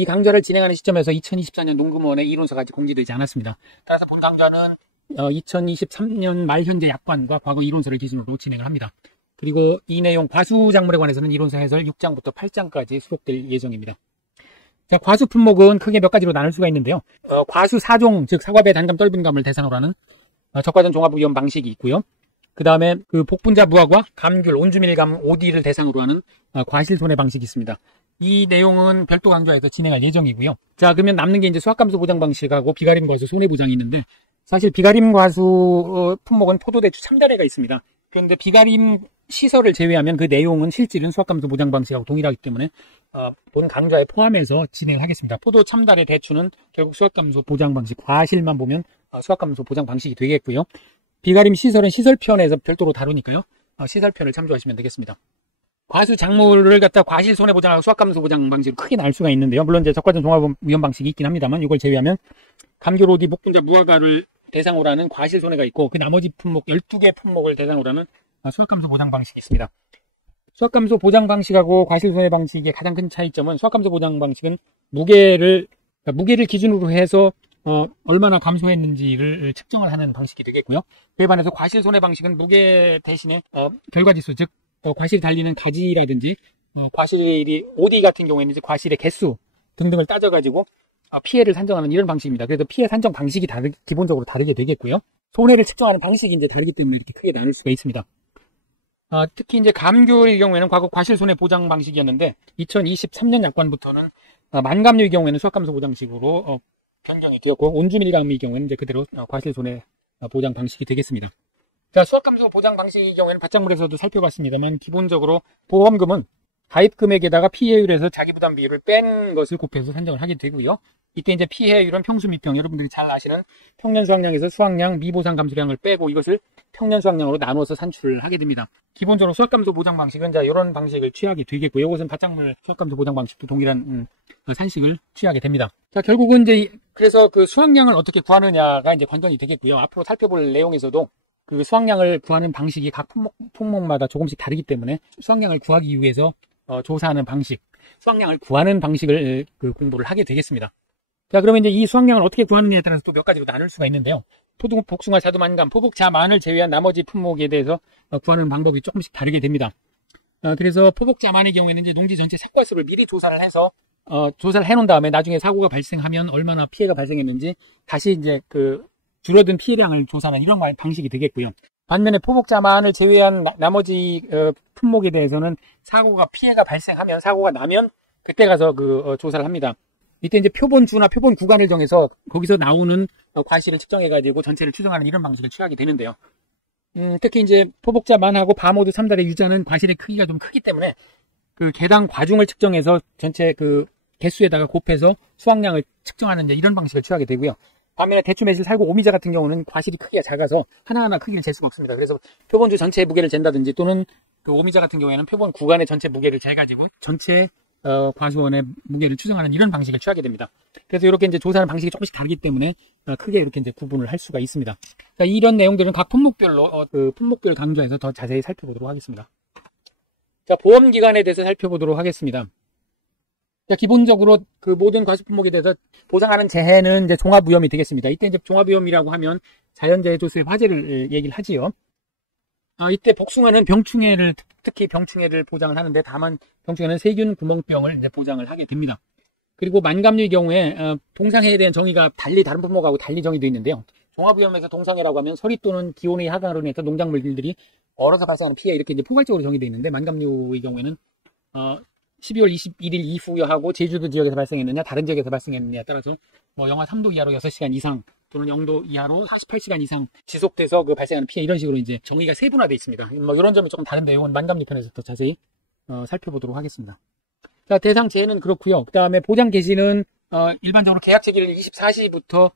이 강좌를 진행하는 시점에서 2024년 농금원의 이론서가 아직 공지되지 않았습니다. 따라서 본 강좌는 2023년 말 현재 약관과 과거 이론서를 기준으로 진행을 합니다. 그리고 이 내용 과수작물에 관해서는 이론서 해설 6장부터 8장까지 수록될 예정입니다. 자, 과수 품목은 크게 몇 가지로 나눌 수가 있는데요. 과수 4종, 즉 사과배, 단감, 떫은감을 대상으로 하는 적과전 종합위험 방식이 있고요. 그 다음에 그 복분자 무화과, 감귤, 온주밀감, 오디를 대상으로 하는 과실손해 방식이 있습니다. 이 내용은 별도 강좌에서 진행할 예정이고요. 자, 그러면 남는 게 이제 수확감수 보장 방식하고 비가림 과수 손해 보장이 있는데, 사실 비가림 과수 품목은 포도, 대추, 참다래가 있습니다. 그런데 비가림 시설을 제외하면 그 내용은 실질은 수확감수 보장 방식하고 동일하기 때문에 본 강좌에 포함해서 진행을 하겠습니다. 포도, 참다래, 대추는 결국 수확감수 보장 방식, 과실만 보면 수확감수 보장 방식이 되겠고요. 비가림 시설은 시설편에서 별도로 다루니까요. 시설편을 참조하시면 되겠습니다. 과수 작물을 갖다 과실 손해 보장하고 수확감수 보장 방식으로 크게 나눌 수가 있는데요. 물론 이제 적과전 종합위험 방식이 있긴 합니다만, 이걸 제외하면 감귤, 오디, 복분자, 무화과를 대상으로 하는 과실 손해가 있고, 그 나머지 품목 12개 품목을 대상으로 하는 수확감수 보장 방식이 있습니다. 수확감수 보장 방식하고 과실 손해 방식의 가장 큰 차이점은, 수확감수 보장 방식은 무게를 기준으로 해서 얼마나 감소했는지를 측정을 하는 방식이 되겠고요. 그에 반해서 과실 손해 방식은 무게 대신에 결과지수, 즉 과실이 달리는 가지라든지 과실이 오디 같은 경우에는 이제 과실의 개수 등등을 따져가지고 피해를 산정하는 이런 방식입니다. 그래서 피해 산정 방식이 기본적으로 다르게 되겠고요. 손해를 측정하는 방식이 이제 다르기 때문에 이렇게 크게 나눌 수가 있습니다. 특히 이제 감귤의 경우에는 과거 과실 손해 보장 방식이었는데 2023년 약관부터는 만감류의 경우에는 수확감수 보장식으로 변경이 되었고, 온주밀감의 경우에는 이제 그대로 과실 손해 보장 방식이 되겠습니다. 자, 수확감수 보장 방식의 경우에는 밭작물에서도 살펴봤습니다만, 기본적으로 보험금은 가입 금액에다가 피해율에서 자기부담 비율을 뺀 것을 곱해서 산정을 하게 되고요. 이때 이제 피해율은 평수 미평, 여러분들이 잘 아시는 평년 수확량에서 수확량, 미보상 감소량을 빼고 이것을 평년 수확량으로 나누어서 산출을 하게 됩니다. 기본적으로 수확감수 보장 방식은 자, 이런 방식을 취하게 되겠고요. 이것은 밭작물 수확감수 보장 방식도 동일한 산식을 취하게 됩니다. 자, 결국은 이제 그래서 그 수확량을 어떻게 구하느냐가 이제 관건이 되겠고요. 앞으로 살펴볼 내용에서도 그 수확량을 구하는 방식이 각 품목마다 조금씩 다르기 때문에 수확량을 구하기 위해서 조사하는 방식, 수확량을 구하는 방식을 공부를 하게 되겠습니다. 자, 그러면 이제 이 수확량을 어떻게 구하느냐에 따라서 또 몇 가지로 나눌 수가 있는데요. 포도, 복숭아, 자두, 만감, 포복자만을 제외한 나머지 품목에 대해서 구하는 방법이 조금씩 다르게 됩니다. 그래서 포복자만의 경우에는 이제 농지 전체 사과수를 미리 조사를 해서 조사를 해놓은 다음에 나중에 사고가 발생하면 얼마나 피해가 발생했는지 다시 이제 줄어든 피해량을 조사하는 이런 방식이 되겠고요. 반면에 포복자만을 제외한 나머지 품목에 대해서는 피해가 발생하면, 사고가 나면 그때 가서 조사를 합니다. 이때 이제 표본주나 표본 구간을 정해서 거기서 나오는 과실을 측정해가지고 전체를 추정하는 이런 방식을 취하게 되는데요. 특히 이제 포복자만하고 바모드, 참다래, 유자는 과실의 크기가 좀 크기 때문에 개당 과중을 측정해서 전체 개수에다가 곱해서 수확량을 측정하는 이제 이런 방식을 취하게 되고요. 반면에 대추, 매실, 살구, 오미자 같은 경우는 과실이 크기가 작아서 하나하나 크기를 잴 수가 없습니다. 그래서 표본주 전체 무게를 잰다든지, 또는 오미자 같은 경우에는 표본 구간의 전체 무게를 재가지고 전체 과수원의 무게를 추정하는 이런 방식을 취하게 됩니다. 그래서 이렇게 이제 조사하는 방식이 조금씩 다르기 때문에 크게 이렇게 이제 구분을 할 수가 있습니다. 자, 이런 내용들은 각 품목별로 품목별 강좌에서 더 자세히 살펴보도록 하겠습니다. 자, 보험기간에 대해서 살펴보도록 하겠습니다. 자, 기본적으로 모든 과수 품목에 대해서 보상하는 재해는 이제 종합위험이 되겠습니다. 이때 이제 종합위험이라고 하면 자연재해, 조수의 화재를 얘기를 하지요. 이때 복숭아는 병충해를, 특히 병충해를 보장을 하는데, 다만 병충해는 세균 구멍병을 이제 보장을 하게 됩니다. 그리고 만감류의 경우에 동상해에 대한 정의가 다른 품목하고 달리 정의되어 있는데요. 종합위험에서 동상해라고 하면 서리 또는 기온의 하강으로 인해서 농작물들이 얼어서 발생하는 피해, 이렇게 이제 포괄적으로 정의되어 있는데, 만감류의 경우에는 12월 21일 이후하고 제주도 지역에서 발생했느냐, 다른 지역에서 발생했느냐에 따라서 영하 3도 이하로 6시간 이상 또는 0도 이하로 48시간 이상 지속돼서 발생하는 피해, 이런 식으로 이제 정의가 세분화되어 있습니다. 이런 점이 조금 다른 내용은 만감류 편에서 더 자세히 살펴보도록 하겠습니다. 자, 대상 재해는 그렇고요. 그 다음에 보장 개시는 일반적으로 계약 체결 24시부터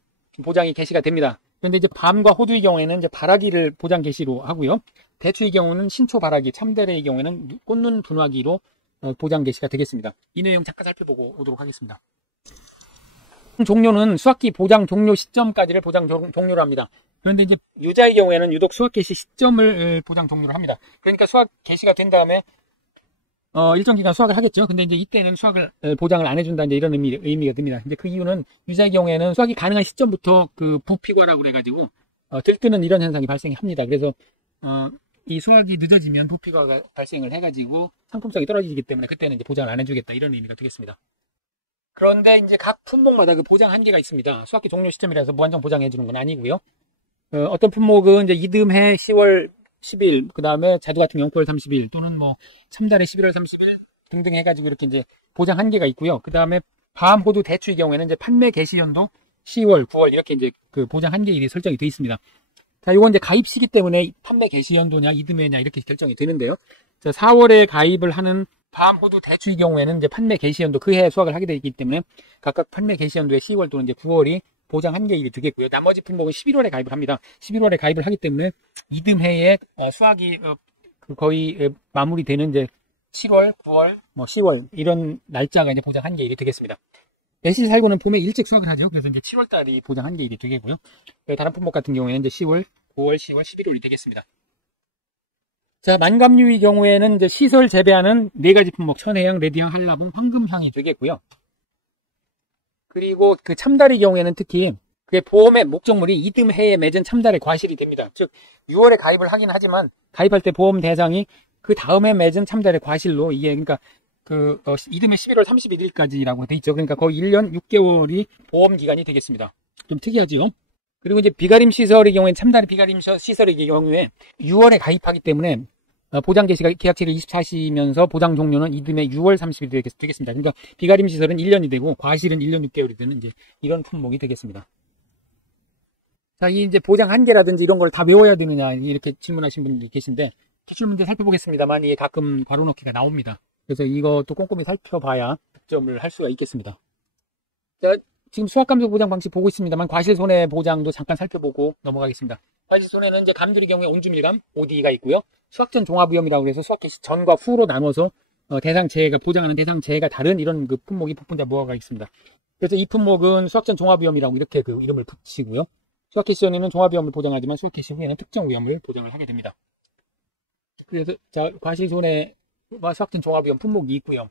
보장이 개시가 됩니다. 그런데 이제 밤과 호두의 경우에는 이제 발화기를 보장 개시로 하고요. 대추의 경우는 신초 발화기, 참다래의 경우에는 꽃눈 분화기로 보장 개시가 되겠습니다. 이 내용 잠깐 살펴보고 오도록 하겠습니다. 종료는 수확기 보장 종료 시점까지를 보장 종료로 합니다. 그런데 이제 유자의 경우에는 유독 수확 개시 시점을 보장 종료를 합니다. 그러니까 수확 개시가 된 다음에 일정 기간 수확을 하겠죠. 근데 이제 이때는 수확을 보장을 안 해준다 이제 이런 의미가 듭니다. 이제 그 이유는 유자의 경우에는 수확이 가능한 시점부터 그 부피과라고 그래가지고 들뜨는 이런 현상이 발생합니다. 그래서 이 수확이 늦어지면 부피과가 발생을 해가지고 상품성이 떨어지기 때문에 그때는 이제 보장을 안 해주겠다 이런 의미가 되겠습니다. 그런데 이제 각 품목마다 그 보장 한계가 있습니다. 수확기 종료 시점이라서 무한정 보장해주는 건 아니고요. 어떤 품목은 이제 이듬해 10월 10일, 그 다음에 자두 같은 경우 9월 30일, 또는 뭐 첨단의 11월 30일 등등 해가지고 이렇게 이제 보장 한계가 있고요. 그 다음에 밤, 호두, 대추의 경우에는 이제 판매 개시 연도 10월, 9월 이렇게 이제 그 보장 한계일이 설정이 되어 있습니다. 자, 이건 이제 가입 시기 때문에 판매 개시 연도냐, 이듬해냐 이렇게 결정이 되는데요. 자, 4월에 가입을 하는 밤, 호두, 대추의 경우에는 이제 판매 개시 연도 그 해 수확을 하게 되기 때문에 각각 판매 개시 연도에 10월 또는 이제 9월이 보장 한계일이 되겠고요. 나머지 품목은 11월에 가입을 합니다. 11월에 가입을 하기 때문에 이듬해에 수확이 거의 마무리되는 이제 7월, 9월, 뭐 10월 이런 날짜가 이제 보장 한계일이 되겠습니다. 매실살구는 봄에 일찍 수확을 하죠. 그래서 이제 7월 달이 보장 한계일이 되겠고요. 다른 품목 같은 경우에는 이제 10월, 9월, 10월, 11월이 되겠습니다. 자, 만감류의 경우에는 이제 시설 재배하는 4가지 품목, 천혜향, 레드향, 한라봉, 황금향이 되겠고요. 그리고 그 참달의 경우에는 특히 그게 보험의 목적물이 이듬해에 맺은 참달의 과실이 됩니다. 즉 6월에 가입을 하긴 하지만 가입할 때 보험 대상이 그 다음에 맺은 참달의 과실로 이게 그러니까 이듬해 11월 31일까지라고 돼 있죠. 그러니까 거의 1년 6개월이 보험 기간이 되겠습니다. 좀 특이하지요. 그리고 이제 비가림 시설의 경우에는 참달의 비가림 시설의 경우에 6월에 가입하기 때문에 보장 개시가 계약체를 24시면서 보장 종료는 이듬해 6월 30일 되겠습니다. 그러니까 비가림 시설은 1년이 되고 과실은 1년 6개월이 되는 이제 이런 품목이 되겠습니다. 자, 이 이제 보장 한계라든지 이런 걸 다 외워야 되느냐 이렇게 질문하신 분들이 계신데 기출 문제 살펴보겠습니다만 이게 가끔 괄호 넣기가 나옵니다. 그래서 이것도 꼼꼼히 살펴봐야 득점을 할 수가 있겠습니다. 자, 지금 수확감소 보장 방식 보고 있습니다만 과실 손해 보장도 잠깐 살펴보고 넘어가겠습니다. 과실 손해는 이제 감귤의 경우에 온주밀감 OD가 있고요. 수확전 종합위험이라고 해서 수확 개시 전과 후로 나눠서 대상 재해가 보장하는 대상 재해가 다른 이런 그 품목이 폭분자 무화과가 있습니다. 그래서 이 품목은 수확전 종합위험이라고 이렇게 그 이름을 붙이고요. 수확 개시 전에는 종합위험을 보장하지만 수확 개시 후에는 특정 위험을 보장을 하게 됩니다. 그래서 자, 과실 손해와 수확전 종합위험 품목이 있고요.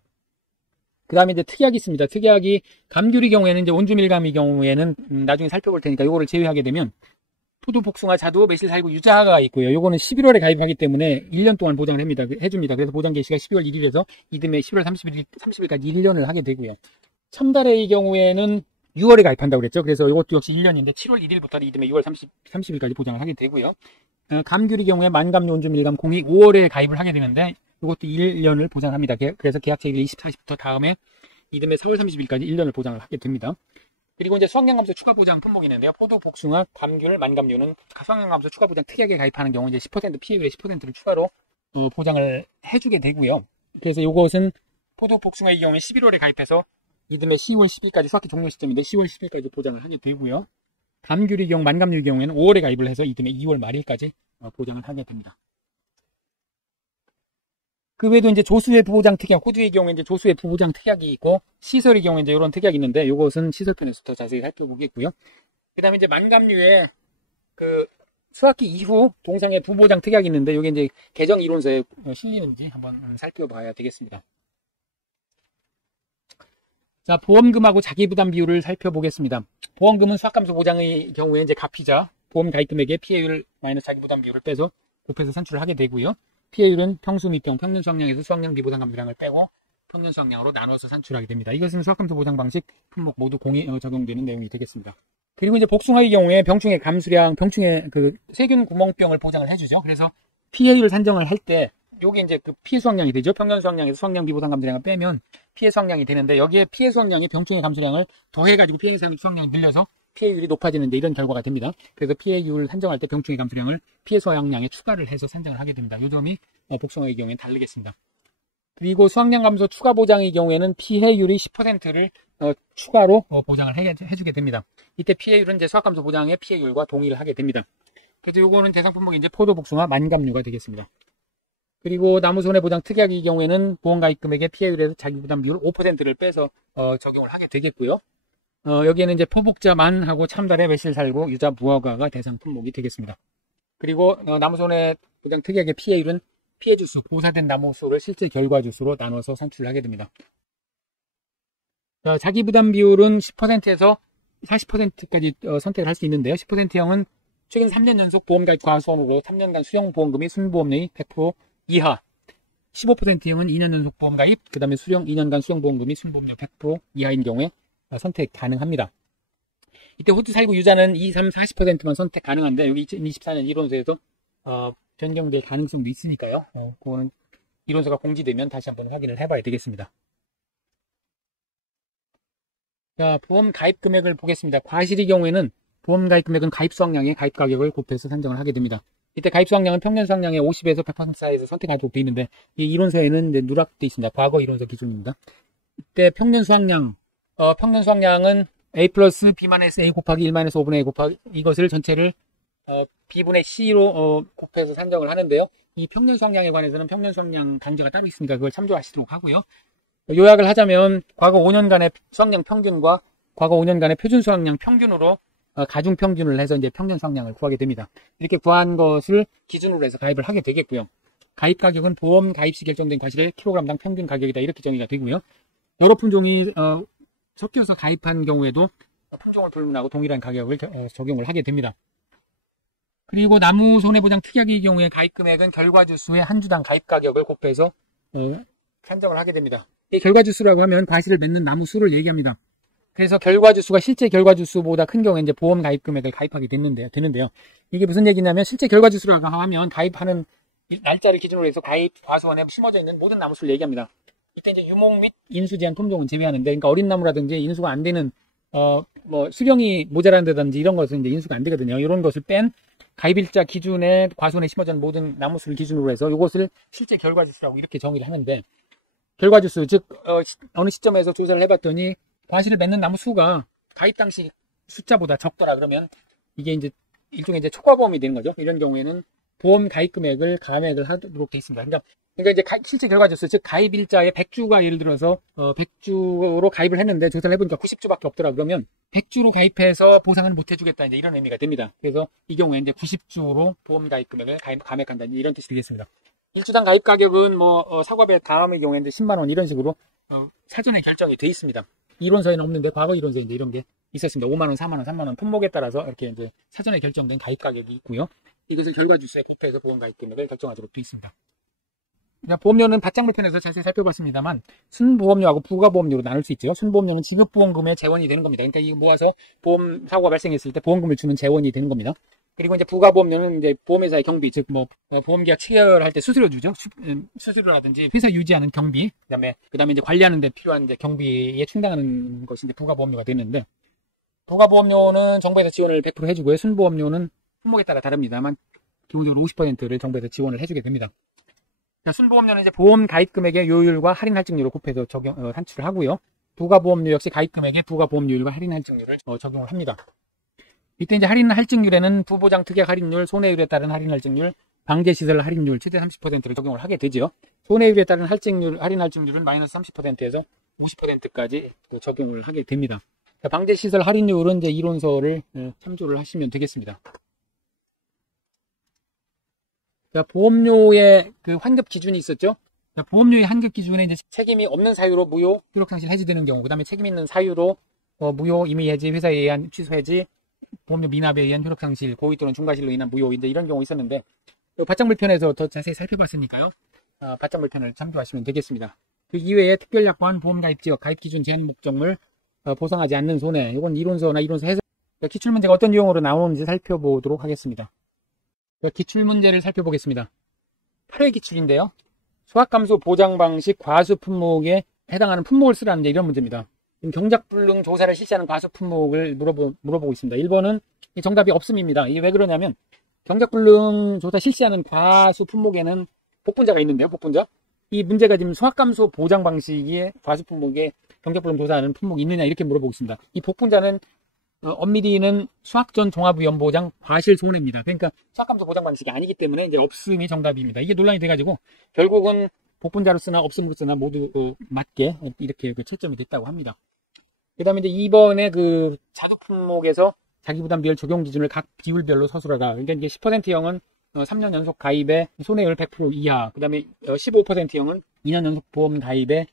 그 다음에 이제 특약이 있습니다. 특약이 감귤의 경우에는 이제 온주밀감의 경우에는 나중에 살펴볼 테니까 요거를 제외하게 되면 포도, 복숭아, 자두, 매실살구, 유자가 있고요. 요거는 11월에 가입하기 때문에 1년 동안 보장을 해줍니다. 그래서 보장 개시가 12월 1일에서 이듬해 11월 30일까지 1년을 하게 되고요. 참달의 경우에는 6월에 가입한다고 그랬죠. 그래서 이것도 역시 1년인데 7월 1일부터 이듬해 6월 30일까지 보장을 하게 되고요. 감귤의 경우에 만감류, 온주밀감, 공이 5월에 가입을 하게 되는데 이것도 1년을 보장합니다. 그래서 계약체일 24시부터 다음에 이듬해 4월 30일까지 1년을 보장을 하게 됩니다. 그리고 이제 수확량감소 추가 보장 품목이 있는데요. 포도, 복숭아, 감귤, 만감류는 수확량감소 추가 보장 특약에 가입하는 경우 이제 10% 피해율의 10%를 추가로 보장을 해주게 되고요. 그래서 이것은 포도, 복숭아의 경우에 11월에 가입해서 이듬해 10월 10일까지 수확기 종료 시점인데 10월 10일까지 보장을 하게 되고요. 감귤의 경우, 만감류의 경우에는 5월에 가입을 해서 이듬해 2월 말일까지 보장을 하게 됩니다. 그 외에도 이제 조수의 부보장 특약, 호두의 경우에 이제 조수의 부보장 특약이 있고, 시설의 경우에 이제 이런 특약이 있는데, 이것은 시설편에서 더 자세히 살펴보겠고요. 그 다음에 이제 만감류의 그 수확기 이후 동상의 부보장 특약이 있는데, 이게 이제 개정 이론서에 실리는지 한번 살펴봐야 되겠습니다. 자, 보험금하고 자기부담 비율을 살펴보겠습니다. 보험금은 수확감소 보장의 경우에 이제 가피자, 보험 가입금액의 피해율 마이너스 자기부담 비율을 빼서 곱해서 산출을 하게 되고요. 피해율은 평수 및병, 평균 수확량에서 수확량 비보상 감소량을 빼고 평균 수확량으로 나눠서 산출하게 됩니다. 이것은 수확감소 보장 방식 품목 모두 공이 적용되는 내용이 되겠습니다. 그리고 이제 복숭아의 경우에 병충해 감수량, 병충해 그 세균 구멍병을 보장을 해주죠. 그래서 피해율 산정을 할 때 요게 이제 그 피해 수확량이 되죠. 평균 수확량에서 수확량 비보상 감소량을 빼면 피해 수확량이 되는데 여기에 피해 수확량이 병충해 감소량을 더해가지고 피해 수확량이 늘려서 피해율이 높아지는데 이런 결과가 됩니다. 그래서 피해율 산정할 때 병충해 감소량을 피해 수확량에 추가를 해서 산정을 하게 됩니다. 이 점이 복숭아의 경우에는 다르겠습니다. 그리고 수확량 감소 추가 보장의 경우에는 피해율이 10%를 추가로 보장을 해주게 됩니다. 이때 피해율은 이제 수확 감소 보장의 피해율과 동일을 하게 됩니다. 그래서 요거는 대상 품목이 이제 포도, 복숭아, 만감류가 되겠습니다. 그리고 나무손해보장 특약의 경우에는 보험가입금액의 피해율에서 자기부담 비율 5%를 빼서 적용을 하게 되겠고요. 여기에는 이제 포복자, 만하고 참달의 매실살구, 유자, 무화과가 대상 품목이 되겠습니다. 그리고 나무손해보장 특약의 피해율은 피해 주수, 보사된 나무 수를 실제 결과 주수로 나눠서 산출을 하게 됩니다. 자, 자기 부담 비율은 10%에서 40%까지 선택을 할 수 있는데요. 10%형은 최근 3년 연속 보험가입 과수원으로 3년간 수령보험금이 순보험료의 100% 이하. 15%형은 2년 연속 보험가입, 그 다음에 2년간 수령보험금이 순보험료 100% 이하인 경우에 선택 가능합니다. 이때 호주 살구 유자는 2, 3, 40%만 선택 가능한데 여기 2024년 이론서에도 변경될 가능성도 있으니까요. 그거는 이론서가 공지되면 다시 한번 확인을 해봐야 되겠습니다. 자, 보험 가입 금액을 보겠습니다. 과실의 경우에는 보험 가입 금액은 가입 수확량의 가입 가격을 곱해서 산정을 하게 됩니다. 이때 가입 수확량은 평년 수확량의 50에서 100% 사이에서 선택하도록 되어 있는데 이 이론서에는 이제 누락되어 있습니다. 과거 이론서 기준입니다. 이때 평년 수확량은 A 플러스 B-A 곱하기 1-5분의 A 곱하기 이것을 전체를 B분의 C로 곱해서 산정을 하는데요. 이 평년 수확량에 관해서는 평년 수확량 강좌가 따로 있습니다. 그걸 참조하시도록 하고요. 요약을 하자면 과거 5년간의 수확량 평균과 과거 5년간의 표준 수확량 평균으로 가중 평균을 해서 이제 평년 수확량을 구하게 됩니다. 이렇게 구한 것을 기준으로 해서 가입을 하게 되겠고요. 가입 가격은 보험 가입 시 결정된 과실의 킬로그램당 평균 가격이다 이렇게 정의가 되고요. 여러 품종이 섞여서 가입한 경우에도 품종을 불문하고 동일한 가격을 적용을 하게 됩니다. 그리고 나무 손해보장 특약의 경우에 가입 금액은 결과주수의 한 주당 가입 가격을 곱해서 산정을 하게 됩니다. 이 결과주수라고 하면 과실을 맺는 나무 수를 얘기합니다. 그래서 결과주수가 실제 결과주수보다 큰 경우에 이제 보험 가입 금액을 가입하게 되는데요. 이게 무슨 얘기냐면 실제 결과주수라고 하면 가입하는 날짜를 기준으로 해서 가입 과수원에 심어져 있는 모든 나무 수를 얘기합니다. 이때 이제 유목 및 인수 제한 품종은 제외하는데, 그러니까 어린 나무라든지 인수가 안 되는 수령이 모자란다든지 이런 것은 이제 인수가 안 되거든요. 이런 것을 뺀 가입일자 기준에 과수원에 심어진 모든 나무 수를 기준으로 해서 이것을 실제 결과주수라고 이렇게 정의를 하는데, 결과주수 즉 어느 시점에서 조사를 해봤더니 과실을 맺는 나무 수가 가입 당시 숫자보다 적더라 그러면 이게 이제 일종의 이제 초과보험이 되는 거죠. 이런 경우에는 보험 가입 금액을 감액을 하도록 되어 있습니다. 그러니까 이제 실제 결과주수 즉 가입 일자에 100주가 예를 들어서 100주로 가입을 했는데 조사를 해보니까 90주밖에 없더라 그러면 100주로 가입해서 보상을 못 해주겠다 이제 이런 의미가 됩니다. 그래서 이 경우에 이제 90주로 보험 가입 금액을 감액한다 이런 뜻이 되겠습니다. 1주당 가입 가격은 사과배 다음의 경우에 이제 10만 원 이런 식으로 사전에 결정이 돼 있습니다. 이론서에는 없는데 과거 이론서에 이제 이런 게 있었습니다. 5만 원, 4만 원, 3만 원 품목에 따라서 이렇게 이제 사전에 결정된 가입 가격이 있고요. 이것을 결과주수에 곱해서 보험 가입 금액을 결정하도록 돼 있습니다. 보험료는 밭장물편에서 자세히 살펴봤습니다만 순보험료하고 부가보험료로 나눌 수 있죠. 순보험료는 지급보험금의 재원이 되는 겁니다. 그러니까 이거 모아서 보험 사고가 발생했을 때 보험금을 주는 재원이 되는 겁니다. 그리고 이제 부가보험료는 이제 보험회사의 경비, 즉 보험계약 체결할 때 수수료주죠. 수수료라든지 회사 유지하는 경비, 그다음에 이제 관리하는 데 필요한 이제 경비에 충당하는 것이 이제 부가보험료가 되는데, 부가보험료는 정부에서 지원을 100% 해주고요. 순보험료는 품목에 따라 다릅니다만 기본적으로 50%를 정부에서 지원을 해주게 됩니다. 순보험료는 이제 보험 가입 금액의 요율과 할인 할증률을 곱해서 산출을 하고요. 부가보험료 역시 가입 금액의 부가보험료율과 할인 할증률을 적용을 합니다. 이때 이제 할인 할증률에는 부보장 특약 할인율, 손해율에 따른 할인 할증률, 방제시설 할인율 최대 30%를 적용을 하게 되죠. 손해율에 따른 할인 할증률은 마이너스 30%에서 50%까지 적용을 하게 됩니다. 방제시설 할인율은 이제 이론서를 참조를 하시면 되겠습니다. 보험료의 그 환급 기준이 있었죠. 보험료의 환급 기준에 이제 책임이 없는 사유로 무효, 효력상실 해지되는 경우, 그 다음에 책임 있는 사유로 무효, 임의 해지, 회사에 의한 취소 해지, 보험료 미납에 의한 효력상실, 고의 또는 중과실로 인한 무효인데 이런 경우 있었는데 밭장물편에서 더 자세히 살펴봤으니까요. 밭장물편을 참조하시면 되겠습니다. 그 이외에 특별약관, 보험가입지역, 가입기준, 제한 목적물, 보상하지 않는 손해, 이건 이론서나 이론서 해석, 기출문제가 어떤 유형으로 나오는지 살펴보도록 하겠습니다. 기출문제를 살펴보겠습니다. 8회 기출인데요. 수확감소 보장 방식 과수 품목에 해당하는 품목을 쓰라는 이런 문제입니다. 경작불능 조사를 실시하는 과수 품목을 물어보고 있습니다. 1번은 정답이 없음입니다. 이게 왜 그러냐면 경작불능 조사 실시하는 과수 품목에는 복분자가 있는데요. 복분자. 이 문제가 지금 수확감소 보장 방식의 과수 품목에 경작불능 조사하는 품목이 있느냐 이렇게 물어보고 있습니다. 이 복분자는 엄밀히는 수확 전 종합위험보장 과실 손해입니다. 그러니까 수확감소 보장 방식이 아니기 때문에 이제 없음이 정답입니다. 이게 논란이 돼가지고 결국은 복분자로 쓰나 없음으로 쓰나 모두 맞게 이렇게 채점이 됐다고 합니다. 그 다음에 이제 2번에 자독 품목에서 자기부담 비율 적용 기준을 각 비율별로 서술하라. 그러니까 이게 10%형은 3년 연속 가입에 손해율 100% 이하, 그 다음에 15%형은 2년 연속 보험 가입에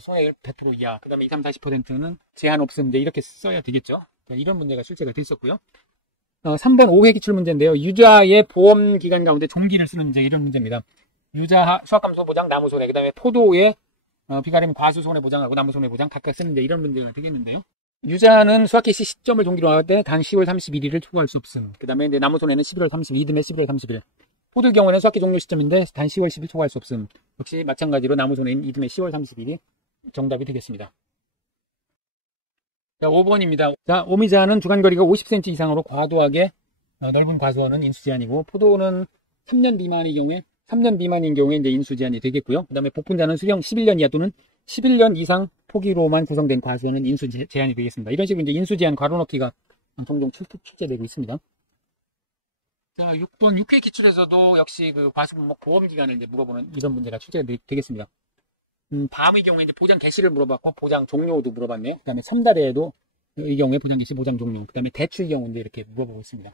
손해율 100% 이하, 그 다음에 2, 3, 40%는 제한 없음, 이제 이렇게 써야 되겠죠. 이런 문제가 출제가 됐었고요. 3번 5회 기출 문제인데요. 유자의 보험 기간 가운데 종기를 쓰는 문제, 이런 문제입니다. 유자 수확감소 보장, 나무 손해, 그 다음에 포도의 비가림 과수 손해 보장하고 나무 손해 보장 각각 쓰는데 이런 문제가 되겠는데요. 유자는 수확 개시 시점을 종기로 할 때 단 10월 31일을 초과할 수 없음. 그 다음에 이제 나무 손해는 11월 30일, 이듬해 11월 30일. 포도의 경우에는 수확기 종료 시점인데 단 10월 10일 초과할 수 없음. 역시 마찬가지로 나무 손해는 이듬해 10월 30일이 정답이 되겠습니다. 자, 5번입니다. 자, 오미자는 주간거리가 50cm 이상으로 과도하게 넓은 과수원은 인수제한이고, 포도는 3년 미만인 경우에 이제 인수제한이 되겠고요. 그 다음에 복분자는 수령 11년 이하 또는 11년 이상 포기로만 구성된 과수원은 인수제한이 되겠습니다. 이런 식으로 이제 인수제한 괄호 넣기가 종종 출제되고 있습니다. 자, 6번 6회 기출에서도 역시 그 과수분목 보험 기간을 이제 물어보는 이런 문제가 출제되겠습니다. 밤의 경우에 이제 보장 개시를 물어봤고, 보장 종료도 물어봤네요. 그 다음에 3달에도 이 경우에 보장 개시, 보장 종료. 그 다음에 대출의 경우인데 이렇게 물어보고 있습니다.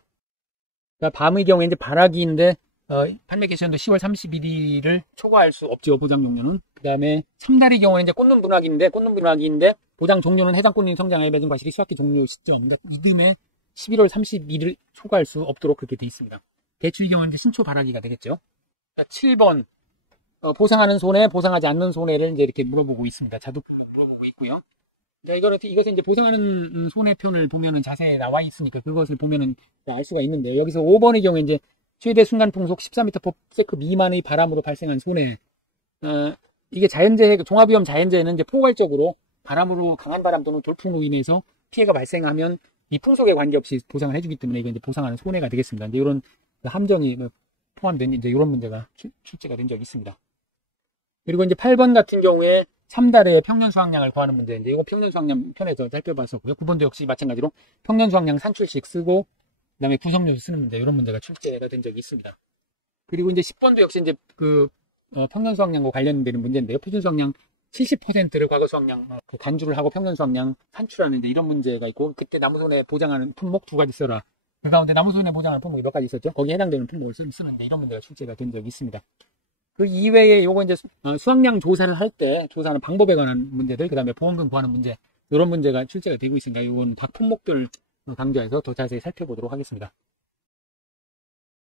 자, 밤의 경우에 이제 발화기인데, 판매 개시연도 10월 31일을 초과할 수 없죠, 보장 종료는. 그 다음에 3달의 경우에 이제 꽃눈 분화기인데, 보장 종료는 해당 꽃눈이 성장하여 맺은 과실이 수확기 종료 시점, 그러니까 이듬해 11월 31일을 초과할 수 없도록 그렇게 되어 있습니다. 대출의 경우는 이제 신초 발화기가 되겠죠. 자, 7번. 보상하는 손해, 보상하지 않는 손해를 이제 이렇게 물어보고 있습니다. 자두표로 물어보고 있고요. 자, 이것은 이제 보상하는 손해편을 보면은 자세히 나와 있으니까 그것을 보면은 알 수가 있는데, 여기서 5번의 경우에 이제 최대 순간 풍속 14m/s 미만의 바람으로 발생한 손해. 이게 자연재해, 종합위험 자연재해는 이제 포괄적으로 바람으로, 강한 바람 또는 돌풍으로 인해서 피해가 발생하면 이 풍속에 관계없이 보상을 해주기 때문에 이건 이제 보상하는 손해가 되겠습니다. 이제 이런 함정이 포함된 이제 이런 문제가 출제가 된 적이 있습니다. 그리고 이제 8번 같은 경우에 3달에 평년 수확량을 구하는 문제인데, 이거 평년 수확량 편에서 살펴봤었고요. 9번도 역시 마찬가지로 평년 수확량 산출식 쓰고, 그 다음에 구성요소 쓰는 문제, 이런 문제가 출제가 된 적이 있습니다. 그리고 이제 10번도 역시 이제 평년 수확량과 관련되는 문제인데요. 표준 수확량 70%를 과거 수확량 간주를 하고 평년 수확량 산출하는데 이런 문제가 있고, 그때 나무손해 보장하는 품목 2가지 써라. 그 가운데 나무손해 보장하는 품목이 몇 가지 있었죠? 거기에 해당되는 품목을 쓰는데 이런 문제가 출제가 된 적이 있습니다. 그 이외에 요거 이제 수확량 조사를 할 때 조사하는 방법에 관한 문제들, 그 다음에 보험금 구하는 문제, 이런 문제가 출제가 되고 있으니까 이건 각 품목들 강좌에서 더 자세히 살펴보도록 하겠습니다.